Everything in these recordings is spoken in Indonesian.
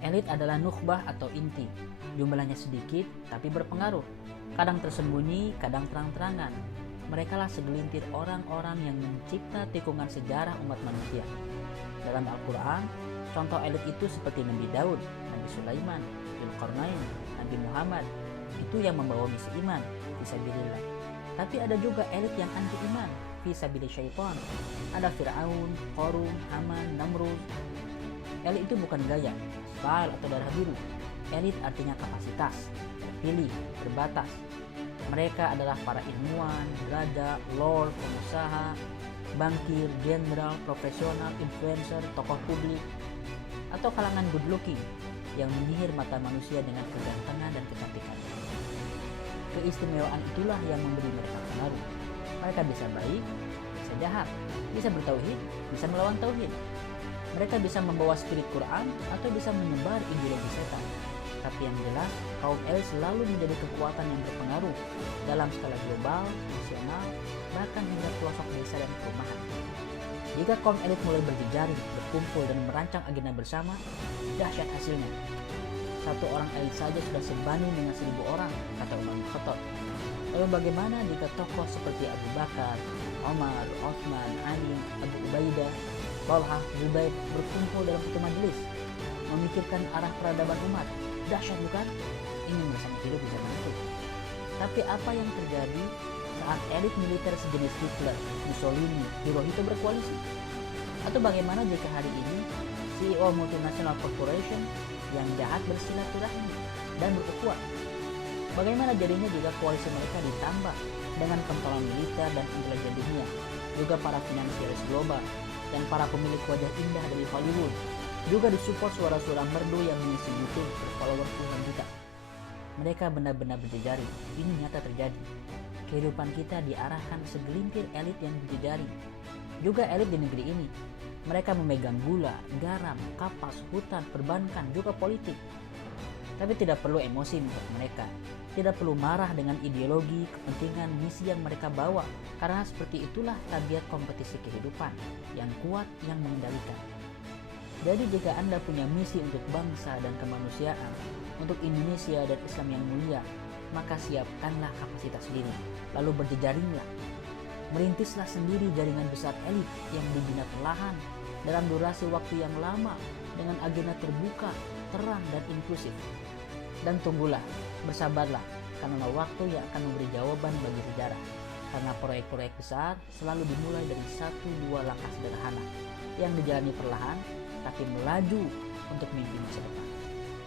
Elit adalah nukhbah atau inti. Jumlahnya sedikit tapi berpengaruh. Kadang tersembunyi, kadang terang-terangan. Merekalah segelintir orang-orang yang mencipta tikungan sejarah umat manusia. Dalam Al-Quran, contoh elit itu seperti Nabi Daud, Nabi Sulaiman, Dzulkarnain, Nabi Muhammad. Itu yang membawa misi iman, fisabilillah. Tapi ada juga elit yang anti iman, fisabilillah syaitan. Ada Fir'aun, Qarun, Haman, Namrud. Elit itu bukan gaya, style atau darah biru. Elit artinya kapasitas, terpilih, terbatas. Mereka adalah para ilmuwan, raja, lord, pengusaha, bankir, jenderal, profesional, influencer, tokoh publik, atau kalangan good looking yang menyihir mata manusia dengan kegantengan dan kecantikan. Keistimewaan itulah yang memberi mereka pengaruh. Mereka bisa baik, bisa jahat, bisa bertauhid, bisa melawan tauhid. Mereka bisa membawa spirit Quran atau bisa menyebar ideologi setan. Tapi yang jelas, kaum elit selalu menjadi kekuatan yang berpengaruh dalam skala global, nasional, bahkan hingga pelosok desa dan perumahan. Jika kaum elit mulai berjejaring, berkumpul, dan merancang agenda bersama, dahsyat hasilnya. Satu orang elit saja sudah sebanding dengan 1000 orang, kata Umar bin Khattab. Lalu bagaimana jika tokoh seperti Abu Bakar, Omar, Utsman, Ali, Abu Ubaidah, Talha, Zubair berkumpul dalam satu majelis, memikirkan arah peradaban umat? Dahsyat bukan? Ingin bersama hidup di zaman itu. Tapi apa yang terjadi saat elit militer sejenis Hitler, Mussolini, Hirohito berkoalisi? Atau bagaimana jika hari ini CEO multinational corporation yang jahat bersilaturahmi dan berukhuwah? Bagaimana jadinya jika koalisi mereka ditambah dengan pentolan militer dan intelijen dunia, juga para finansialis global dan para pemilik wajah indah dari Hollywood, juga disupport suara-suara merdu yang mengisi YouTube berfollower puluhan juta. Mereka benar-benar berjejaring. Ini nyata terjadi. Kehidupan kita diarahkan segelintir elit yang berjejaring. Juga elit di negeri ini. Mereka memegang gula, garam, kapas, hutan, perbankan, juga politik. Tapi tidak perlu emosi untuk mereka. Tidak perlu marah dengan ideologi, kepentingan, misi yang mereka bawa. Karena seperti itulah tabiat kompetisi kehidupan yang kuat yang mengendalikan. Jadi jika Anda punya misi untuk bangsa dan kemanusiaan, untuk Indonesia dan Islam yang mulia, maka siapkanlah kapasitas diri, lalu berjejaringlah. Merintislah sendiri jaringan besar elit yang dibina perlahan dalam durasi waktu yang lama dengan agenda terbuka, terang, dan inklusif. Dan tunggulah, bersabarlah, karena waktu yang akan memberi jawaban bagi sejarah. Karena proyek-proyek besar selalu dimulai dari 1-2 langkah sederhana yang dijalani perlahan, tapi melaju untuk mimpi masa depan.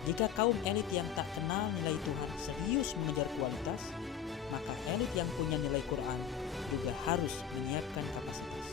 Jika kaum elit yang tak kenal nilai Tuhan serius mengejar kualitas, maka elit yang punya nilai Quran juga harus menyiapkan kapasitas.